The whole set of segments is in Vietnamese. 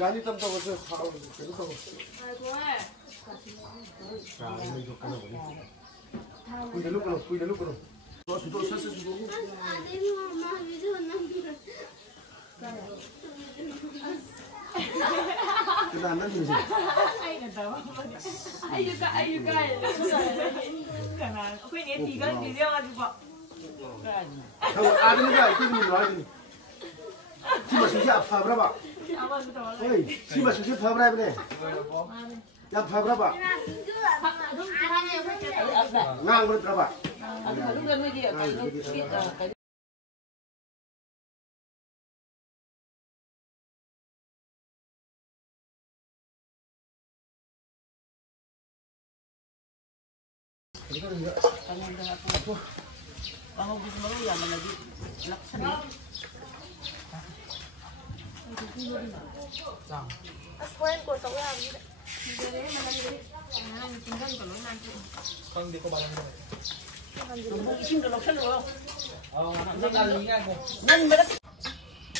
Gani tam tahu tu, kalau itu tahu. Kui dulu kalau, kui dulu kalau. Sudah selesai sudah. Kita nanti sih. Ayo guys. Karena aku ini tiga dia nggak juga. Kalau ada ni kan, itu ni lagi. Cuma sudah apa berapa? Hei, cuma sudah apa berapa ni? Yang apa berapa? Ngang berapa?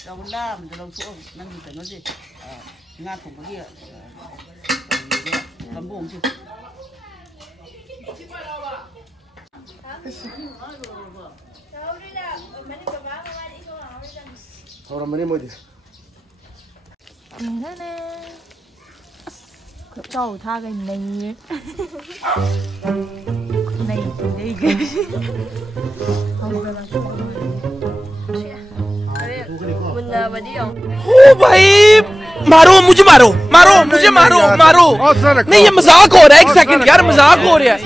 Đầu làm từ đầu xuống năng phải nói gì nga không có gì cầm bông chứ Orang mana mau dia? Trâu tha cái này này đây cái ओ भाई मारो मुझे मारो नहीं ये मजाक हो रहा है एक सेकंड यार मजाक हो रहा है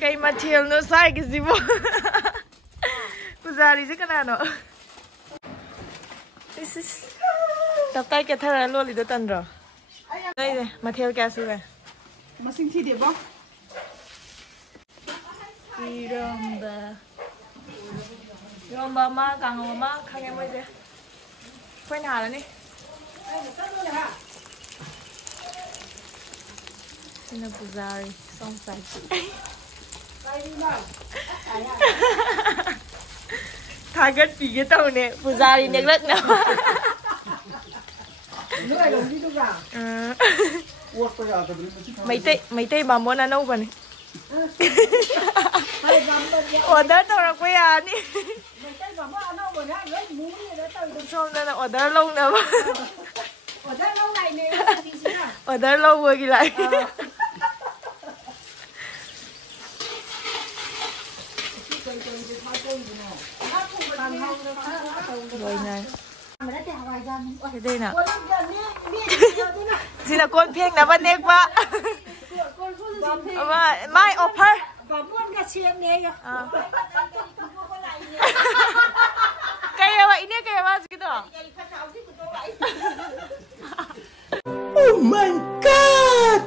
Kay Matil no sai cái gì vậy? Pujari chứ cái nào nó? Tập tay cái thằng luôn đi được tận rồi. Đây này, Matil cái gì vậy? mà sinh thi điểm không Iromba ma kang ma kang em ơi quay nào là đi. Xin là Pujari xong sạch. Target pi cái tàu này Pujari nhắc lắc nào. Mấy tay bà muốn ăn đâu vậy? Order tao ra quay à đi. Xong rồi là order lâu nữa. Order lâu vừa kỳ lại. Rồi này. Thế đây nào. Xin là con phiên là vấn đề quá. Mai offer. Kaya ba ini kaya ba gitu. Oh my god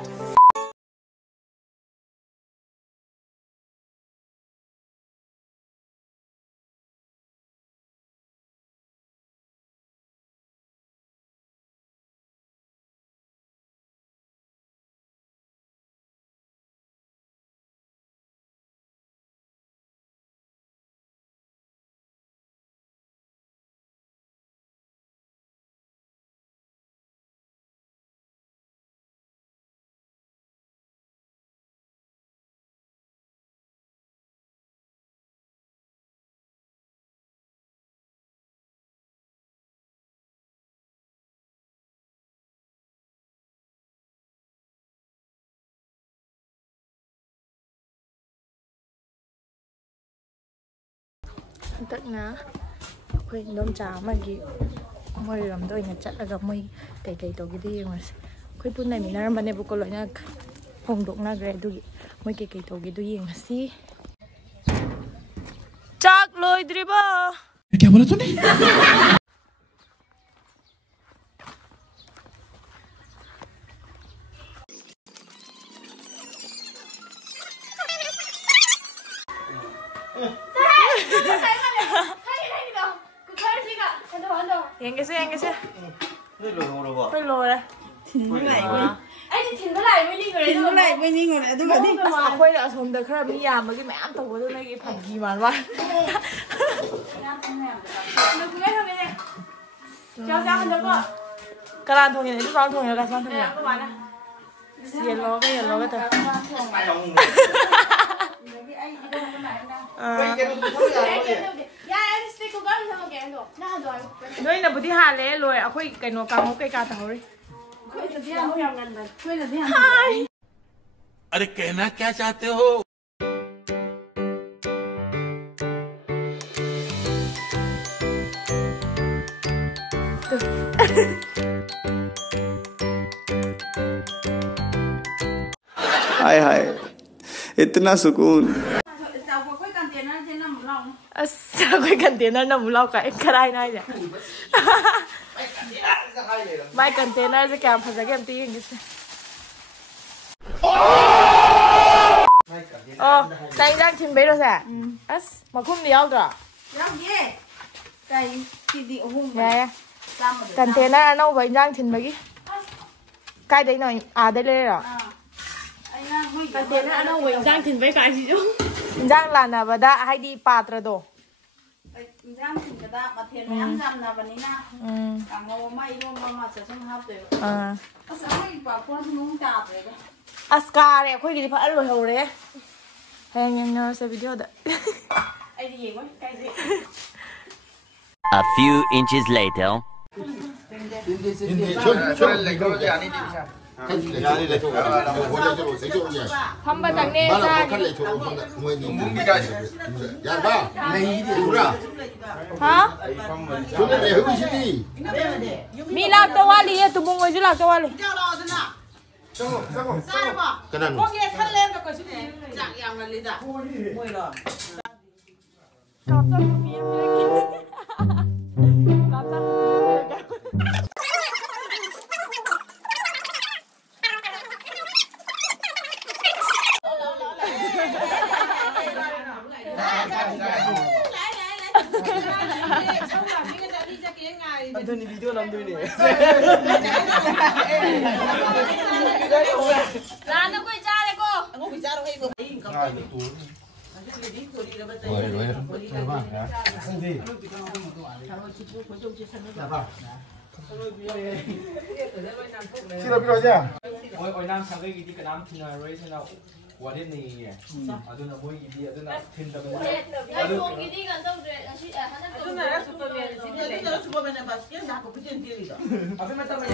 Hantꯛꯅ ꯑꯩꯈꯣꯏ ꯏꯗꯣꯝꯆꯥ ꯑꯃꯒꯤ ꯃꯣꯏꯔꯣꯝꯗ ꯑꯣꯏꯅ ꯆꯠꯂꯒ ꯃꯣꯏ ꯀꯩꯀꯩ ꯇꯧꯒꯦꯗꯣ ꯌꯦꯡꯉꯨꯔꯁꯦ ꯑꯩꯈꯣꯏ ꯄꯨꯟꯅ ꯂꯩꯃꯤꯟꯅꯔꯝꯕꯅꯦꯕꯀꯣ ꯂꯣꯏꯅ ꯍꯣꯡꯗꯣꯛꯅꯈ꯭ꯔꯦ ꯑꯗꯨꯒꯤ ꯃꯣꯏ ꯀꯩꯀꯩ ꯇꯧꯒꯦꯗꯣ ꯌꯦꯡꯉꯁꯤ ꯆꯥꯛ ꯂꯣꯏꯗ꯭ꯔꯤꯕꯣ क्या बोला तूने ꯌꯦꯡꯒꯦꯁꯦ ꯌꯦꯡꯒꯦꯁꯦ ꯅꯣꯏ ꯂꯣꯏꯍꯧꯔꯕꯣ ꯑꯩꯈꯣꯏ ꯂꯣꯏꯔꯦ ꯑꯩꯗꯤ ꯊꯤꯟꯕ ꯂꯥꯛꯏꯕꯣꯏ ꯅꯤꯡꯉꯨꯔꯦ ꯑꯗꯨꯒꯗꯤ ꯑꯁ ꯑꯩꯈꯣꯏꯅ ꯑꯁꯣꯝꯗ ꯈꯔ ꯃꯤ ꯌꯥꯝꯕꯒꯤ ꯃꯌꯥꯝ ꯇꯧꯕꯗꯣ ꯅꯪꯒꯤ ꯐꯪꯒꯤ ꯃꯥꯟꯕ ꯀꯅꯥ ꯊꯣꯡꯉꯤꯅꯣ ꯏꯗꯨ ꯄꯥꯎ ꯊꯣꯡꯉꯤꯔꯣ ꯀꯅꯥ ꯊꯣꯡꯉꯤꯔꯣ ꯌꯦꯜꯂꯣꯒ ꯅꯣꯏꯅꯕꯨꯗꯤ ꯍꯥꯜꯂꯦ ꯂꯣꯏ ꯑꯩꯈꯣꯏ ꯀꯩꯅꯣ ꯀꯥꯡꯍꯧ ꯀꯩꯀꯥ ꯇꯧꯍꯧꯔꯤ अरे कहना क्या चाहते हो हाय हाय इतना सुकून ꯑꯁ ꯑꯩꯈꯣꯏ ꯀꯟꯇꯦꯅꯔꯅ ꯑꯃꯨꯛ ꯂꯥꯎ ꯀꯥꯏ ꯀꯔꯥꯏꯅ ꯍꯥꯏꯁꯦ ꯃꯥꯏ ꯀꯟꯇꯦꯅꯔꯁꯦ ꯀꯌꯥꯝ ꯐꯖꯒꯦ ꯑꯝꯇ ꯌꯦꯡꯒꯦꯁꯦ ꯑꯣ ꯆꯥꯛ ꯏꯟꯖꯥꯡ ꯊꯤꯟꯕꯩꯔꯣꯁꯦ ꯑꯁ ꯃꯈꯨꯝꯗꯤ ꯌꯥꯎꯗ꯭ꯔꯣ ꯌꯥꯏꯌꯦ ꯀꯟꯇꯦꯅꯔ ꯑꯅꯧꯕ ꯏꯟꯖꯥꯡ ꯊꯤꯟꯕꯒꯤ ꯀꯥꯏꯗꯩꯅꯣ ꯑꯥꯗꯩ ꯂꯩꯔꯣ ꯀꯟꯇꯦꯅꯔ ꯑꯅꯧꯕ ꯏꯟꯖꯥꯡ ꯊꯤꯟꯕꯩ ꯀꯥꯏꯁꯤꯁꯨ ꯏꯟꯖꯥꯡ ꯂꯥꯟꯅꯕꯗ ꯍꯥꯏꯗꯤ ꯄꯥꯇ꯭ꯔꯗꯣ ꯏꯟꯖꯥꯡ ꯊꯤꯟꯕꯗ ꯃꯊꯦꯜ ꯃꯌꯥꯝ ꯌꯥꯝꯅꯕꯅꯤꯅ ꯀꯥꯡꯍꯧ ꯑꯃ ꯏꯔꯣꯟꯕ ꯑꯃ ꯁꯨꯝ ꯍꯥꯞꯇꯣꯏꯕ ꯑꯁ ꯑꯩꯈꯣꯏ ꯄꯥꯐꯣꯔꯁꯨ ꯅꯨꯡ ꯇꯥꯗ꯭ꯔꯦꯗ ꯑꯁ ꯀꯥꯔꯦ ꯑꯩꯈꯣꯏꯒꯤꯗꯤ ꯐꯖꯅ ꯂꯣꯏꯍꯧꯔꯦ ꯍꯌꯦꯡ ꯌꯦꯡꯅꯔꯁꯦ ꯚꯤꯗꯤꯑꯣꯗ ꯑꯩꯗꯤ ꯌꯦꯡꯉꯣꯏ ꯀꯥꯏꯖꯩ A few inches later. ꯐꯝꯕꯇꯪꯅꯦ ꯆꯥꯒꯤ ꯍꯥ ꯃꯤ ꯂꯥꯛꯇ ꯋꯥꯠꯂꯤꯌꯦ ꯇꯨꯕꯨꯡ ꯍꯣꯏꯁꯨ ꯂꯥꯛꯇ ꯋꯥꯠꯂꯤ Anthony video làm đôi nè. Là nó quay cha đây cô. Không bị cha đâu hay vừa. Xin lỗi rồi chứ. Ôi nam sang cái gì cái nam thì là rồi thế nào? What is này? À tôi là mỗi gì à tôi là thiên tâm. Ai buông cái đi gần đâu rồi? Tôi là Superman. Tôi là Superman là bác sĩ nào cũng trên kia rồi. À phải mà tao mày.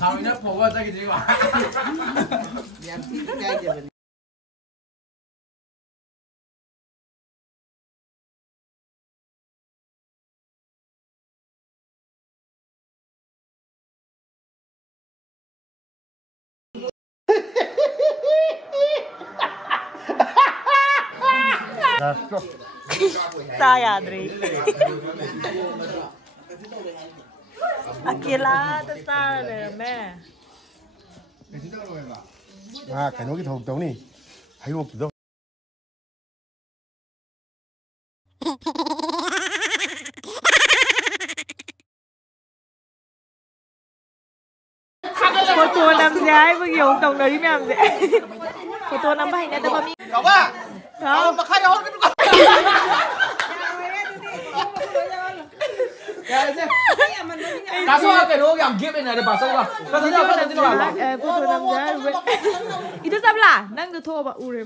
Sao nó phụ quá cái gì mà. Giảm tí cái giờ Sayadri. Akila ta sa rồi mẹ. À cái nó cái thùng trống này. Hay một kiểu Photo nam gái với nhiều đồng đấy mẹ em dễ. Photo nam bay này tao có mi. Cậu à? Cậu mà khai hôn cái con. Kaso cái đó yang game này để bảo sao cả. Kaso nào Photo nam gái. Itu sabla, nang tu thua ba ure.